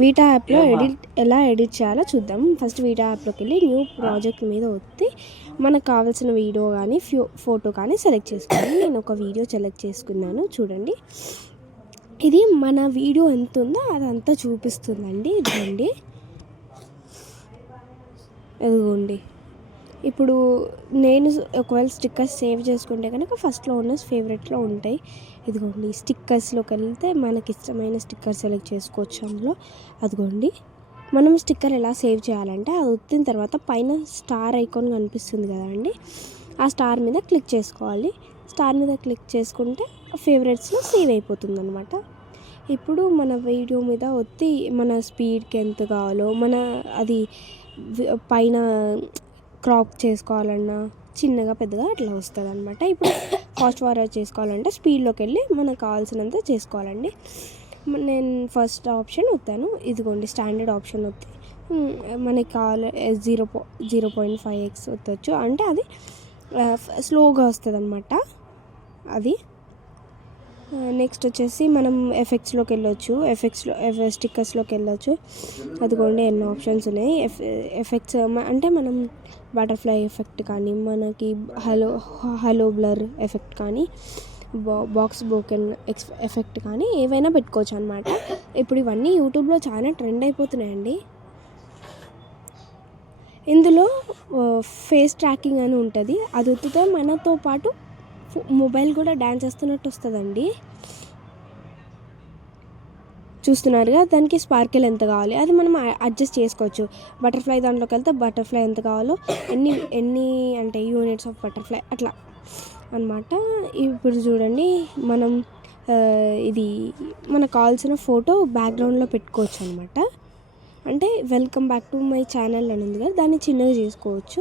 Vita యాప్లో ఎలా edit చేయాలో చూద్దాం. ఫస్ట్ వీటా యాప్లోకి వెళ్ళి న్యూ ప్రాజెక్ట్ మీద ఒత్తి మనకు కావాల్సిన వీడియో కానీ ఫోటో కానీ సెలెక్ట్ చేసుకోవాలి. నేను ఒక వీడియో సెలెక్ట్ చేసుకున్నాను, చూడండి. ఇది మన వీడియో ఎంత ఉందో అదంతా చూపిస్తుందండి. ఇదిగోండి. ఇప్పుడు నేను ఒకవేళ స్టిక్కర్స్ సేవ్ చేసుకుంటే కనుక ఫస్ట్లో ఉన్న ఫేవరెట్లో ఉంటాయి. ఇదిగోండి, స్టిక్కర్స్లోకి వెళ్తే మనకి ఇష్టమైన స్టిక్కర్ సెలెక్ట్ చేసుకోవచ్చు అందులో. అదిగోండి, మనం స్టిక్కర్ ఎలా సేవ్ చేయాలంటే అది వచ్చిన తర్వాత పైన స్టార్ ఐకాన్ కనిపిస్తుంది కదా అండి, ఆ స్టార్ మీద క్లిక్ చేసుకోవాలి. స్టార్ మీద క్లిక్ చేసుకుంటే ఫేవరెట్స్లో సేవ్ అయిపోతుంది అనమాట. ఇప్పుడు మన వీడియో మీద ఒత్తి మన స్పీడ్కి ఎంత కావాలో అది పైన క్రాప్ చేసుకోవాలన్నా చిన్నగా పెద్దగా అట్లా వస్తుంది అనమాట. ఇప్పుడు ఫాస్ట్ ఫార్వర్డ్ చేసుకోవాలంటే స్పీడ్లోకి వెళ్ళి మనకు కావాల్సినంత చేసుకోవాలండి. నేను ఫస్ట్ ఆప్షన్ వస్తాను. ఇదిగోండి, స్టాండర్డ్ ఆప్షన్ వస్తే మనకి కావాలి 0.5x వత్తచ్చు, అంటే అది స్లోగా వస్తుంది అనమాట. అది నెక్స్ట్ వచ్చేసి మనం ఎఫెక్ట్స్లోకి వెళ్ళొచ్చు. స్టిక్కర్స్లోకి వెళ్ళొచ్చు. అదిగోండి, ఎన్నో ఆప్షన్స్ ఉన్నాయి. ఎఫెక్ట్స్ అంటే మనం బటర్ఫ్లై ఎఫెక్ట్ కానీ, మనకి హలో బ్లర్ ఎఫెక్ట్ కానీ, బాక్స్ బ్రోకెన్ ఎఫెక్ట్ కానీ ఏవైనా పెట్టుకోవచ్చు అనమాట. ఇప్పుడు ఇవన్నీ యూట్యూబ్లో చాలా ట్రెండ్ అయిపోతున్నాయండి. ఇందులో ఫేస్ ట్రాకింగ్ అని ఉంటుంది. అది ఒత్తితే మనతో పాటు మొబైల్ కూడా డ్యాన్స్ చేస్తున్నట్టు వస్తుందండి. చూస్తున్నారుగా, దానికి స్పార్కిల్ ఎంత కావాలి అది మనం అడ్జస్ట్ చేసుకోవచ్చు. బటర్ఫ్లై దాంట్లోకి వెళ్తే బటర్ఫ్లై ఎంత కావాలో ఎన్ని అంటే యూనిట్స్ ఆఫ్ బటర్ఫ్లై అట్లా అనమాట. ఇప్పుడు చూడండి, మనం ఇది మనకు కావాల్సిన ఫోటో బ్యాక్గ్రౌండ్లో పెట్టుకోవచ్చు అనమాట. అంటే welcome back to my channel అని ఉంది కదా, దాన్ని చిన్నగా చేసుకోవచ్చు.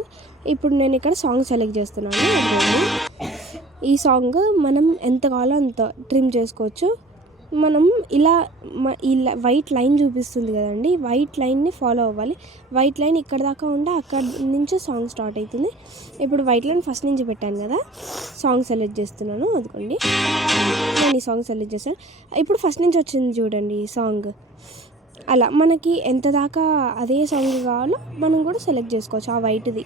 ఇప్పుడు నేను ఇక్కడ సాంగ్ సెలెక్ట్ చేస్తున్నాను. ఈ సాంగ్ మనం ఎంత కావాలో అంత ట్రిమ్ చేసుకోవచ్చు. మనం ఇలా వైట్ లైన్ చూపిస్తుంది కదండి, వైట్ లైన్ని ఫాలో అవ్వాలి. వైట్ లైన్ ఇక్కడ దాకా ఉంటే అక్కడ నుంచి సాంగ్ స్టార్ట్ అవుతుంది. ఇప్పుడు వైట్ లైన్ ఫస్ట్ నుంచి పెట్టాను కదా, సాంగ్ సెలెక్ట్ చేస్తున్నాను. అదిగోండి, నేను ఈ సాంగ్ సెలెక్ట్ చేశాను. ఇప్పుడు ఫస్ట్ నుంచి వచ్చింది చూడండి ఈ సాంగ్. అలా మనకి ఎంత దాకా అదే సాంగ్ కావాలో మనం కూడా సెలెక్ట్ చేసుకోవచ్చు. ఆ వైట్ది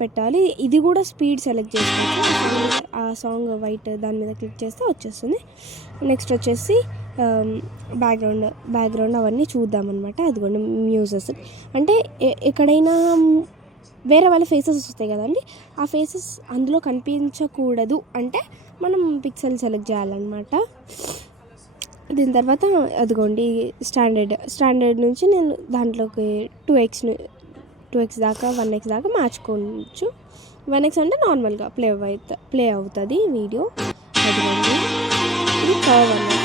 పెట్టాలి. ఇది కూడా స్పీడ్ సెలెక్ట్ చేసుకోవచ్చు. ఆ సాంగ్ వైట్ దాని మీద క్లిక్ చేస్తే వచ్చేస్తుంది. నెక్స్ట్ వచ్చేసి బ్యాక్గ్రౌండ్ అవన్నీ చూద్దామన్నమాట. అదిగోండి, మ్యూజెస్ అంటే ఎక్కడైనా వేరే వాళ్ళ ఫేసెస్ వస్తాయి కదండి, ఆ ఫేసెస్ అందులో కనిపించకూడదు అంటే మనం పిక్సెల్ సెలెక్ట్ చేయాలన్నమాట. దీని తర్వాత అదిగోండి, స్టాండర్డ్ నుంచి నేను దాంట్లోకి 2x దాకా 1x దాకా మార్చుకోవచ్చు. 1x అంటే నార్మల్గా ప్లే అవుతుంది వీడియో. అదిగోండి, ఇది కర్వ్ అన్నమాట.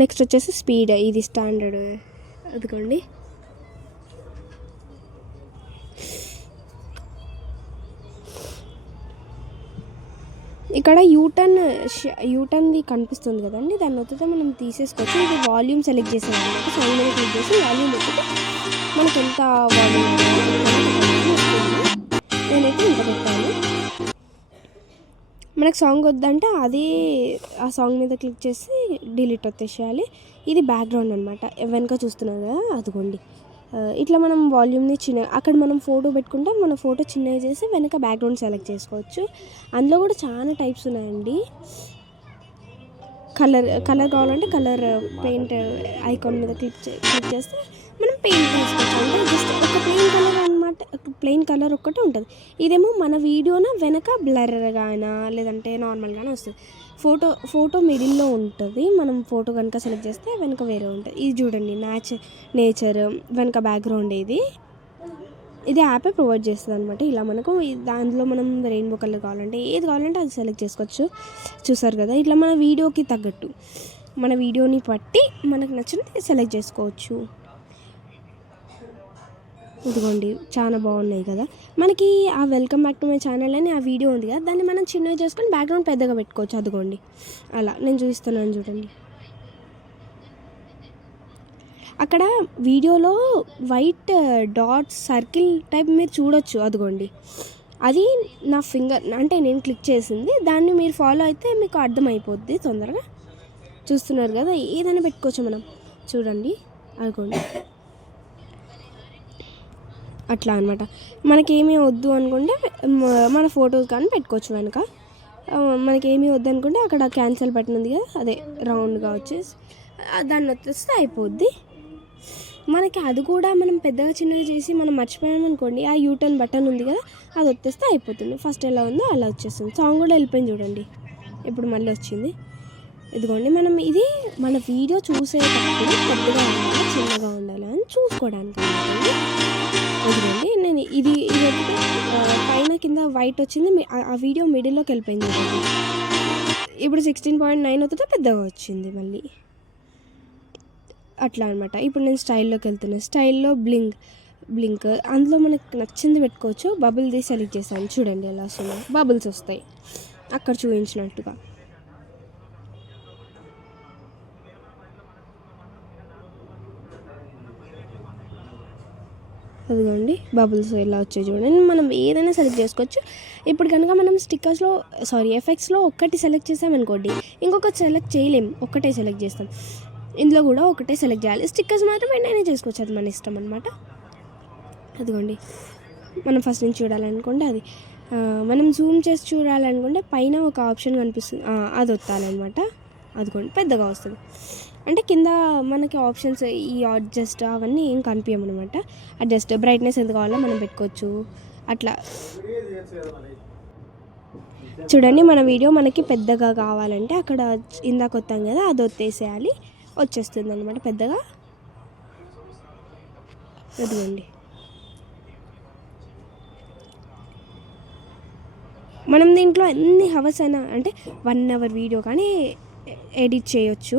నెక్స్ట్ వచ్చేసి స్పీడ్, ఇది స్టాండర్డ్. అదిగోండి, ఇక్కడ యూటర్న్ది కనిపిస్తుంది కదండి, దాన్ని వస్తే మనం తీసేసుకోవచ్చు. ఇది వాల్యూమ్ సెలెక్ట్ చేసాం అనమాట. సౌండ్ మీద క్లిక్ చేసి వాల్యూమ్ వస్తే మనకి ఎంత వాల్యూమ్ వస్తుంది. నేనైతే ఇంత పెట్టాను. మనకు సాంగ్ వద్దంటే ఆ సాంగ్ మీద క్లిక్ చేసి డిలీట్ వచ్చేసేయాలి. ఇది బ్యాక్గ్రౌండ్ అనమాట. వెనక చూస్తున్నారు కదా, అదిగోండి, ఇట్లా మనం వాల్యూమ్ని అక్కడ మనం ఫోటో పెట్టుకుంటే మన ఫోటో చిన్నగా చేసి వెనక బ్యాక్గ్రౌండ్ సెలెక్ట్ చేసుకోవచ్చు. అందులో కూడా చాలా టైప్స్ ఉన్నాయండి. కలర్ కావాలంటే కలర్ పెయింట్ ఐకాన్ మీద క్లిక్ చేస్తే మనం పెయింట్ తీసుకోవచ్చు. అంటే జస్ట్ ఒక ప్లెయిన్ కలర్ ఒక్కటే ఉంటుంది. ఇదేమో మన వీడియోన వెనక బ్లర్గానా లేదంటే నార్మల్గానే వస్తుంది. ఫోటో మిడిల్లో ఉంటుంది. మనం ఫోటో కనుక సెలెక్ట్ చేస్తే వెనక వేరే ఉంటుంది. ఇది చూడండి, నేచర్ వెనక బ్యాక్గ్రౌండ్ ఇది యాపే ప్రొవైడ్ చేస్తుంది అనమాట. ఇలా మనకు దాంట్లో మనం రెయిన్బో కలర్ కావాలంటే ఏది కావాలంటే అది సెలెక్ట్ చేసుకోవచ్చు. చూసారు కదా, ఇట్లా మన వీడియోకి తగ్గట్టు మన వీడియోని బట్టి మనకు నచ్చినది సెలెక్ట్ చేసుకోవచ్చు. ఇదిగోండి, చాలా బాగున్నాయి కదా. మనకి ఆ welcome back to my channel అని ఆ వీడియో ఉంది కదా, దాన్ని మనం చిన్నగా చేసుకొని బ్యాక్గ్రౌండ్ పెద్దగా పెట్టుకోవచ్చు. అదిగోండి, అలా నేను చూపిస్తున్నాను చూడండి. అక్కడ వీడియోలో వైట్ డాట్స్ సర్కిల్ టైప్ మీరు చూడొచ్చు, అదిగోండి అది నా ఫింగర్ అంటే నేను క్లిక్ చేసింది. దాన్ని మీరు ఫాలో అయితే మీకు అర్థమైపోద్ది తొందరగా. చూస్తున్నారు కదా, ఏదైనా పెట్టుకోవచ్చు మనం. చూడండి అదిగోండి అట్లా అనమాట. మనకేమీ వద్దు అనుకుంటే మన ఫొటోస్ కానీ పెట్టుకోవచ్చు వెనక. మనకేమీ వద్దు అనుకుంటే అక్కడ క్యాన్సిల్ బటన్ ఉంది కదా, అదే రౌండ్గా వచ్చేసి దాన్ని వచ్చేస్తే అయిపోద్ది మనకి. అది కూడా మనం పెద్దగా చిన్నగా చేసి మనం మర్చిపోయామనుకోండి, ఆ యూటర్న్ బటన్ ఉంది కదా, అది వచ్చేస్తే అయిపోతుంది. ఫస్ట్ ఎలా ఉందో అలా వచ్చేస్తుంది. సాంగ్ కూడా వెళ్ళిపోయింది చూడండి, ఇప్పుడు మళ్ళీ వచ్చింది. ఇదిగోండి మనం ఇది మన వీడియో చూసేటప్పుడు పెద్దగా ఉండాలి చిన్నగా ఉండాలి అని చూసుకోవడానికి. ఇదిగోండి నేను ఇది ఒకటి పైన కింద వైట్ వచ్చింది, ఆ వీడియో మిడిల్లోకి వెళ్ళిపోయింది. ఇప్పుడు 16.9 అవుతుంటే పెద్దగా వచ్చింది మళ్ళీ అట్లా అనమాట. ఇప్పుడు నేను స్టైల్లోకి వెళ్తున్నాను. స్టైల్లో బ్లింక్ అందులో మనకు నచ్చింది పెట్టుకోవచ్చు. బబుల్ది సెలెక్ట్ చేశాను, చూడండి ఎలా వస్తుందో, బబుల్స్ వస్తాయి అక్కడ చూపించినట్టుగా. అదిగోండి బబుల్స్ ఎలా వచ్చాయి చూడండి. మనం ఏదైనా సెలెక్ట్ చేసుకోవచ్చు. ఇప్పుడు కనుక మనం స్టిక్కర్స్లో ఎఫెక్ట్స్లో ఒక్కటి సెలెక్ట్ చేసామనుకోండి, ఇంకొకటి సెలెక్ట్ చేయలేం, ఒక్కటే సెలెక్ట్ చేస్తాం. ఇందులో కూడా ఒకటే సెలెక్ట్ చేయాలి. స్టిక్కర్స్ మాత్రం ఏదైనా చేసుకోవచ్చు, అది మన ఇష్టం అనమాట. అదిగోండి మనం ఫస్ట్ నుంచి చూడాలనుకుంటే అది, మనం జూమ్ చేసి చూడాలనుకుంటే పైన ఒక ఆప్షన్ కనిపిస్తుంది, అది వత్తాలన్నమాట. అదిగోండి పెద్దగా వస్తుంది. అంటే కింద మనకి ఆప్షన్స్ ఈ అడ్జస్ట్ అవన్నీ ఏం కనిపించమన్నమాట. అడ్జస్ట్ బ్రైట్నెస్ ఎంత కావాలో మనం పెట్టుకోవచ్చు అట్లా. చూడండి మన వీడియో మనకి పెద్దగా కావాలంటే అక్కడ ఇందాక వస్తాం కదా, అది వచ్చేసేయాలి, వచ్చేస్తుంది అనమాట పెద్దగా. అదిగోండి మనం దీంట్లో ఎన్ని హవర్స్ అయినా అంటే 1 hour వీడియో కానీ ఎడిట్ చేయొచ్చు.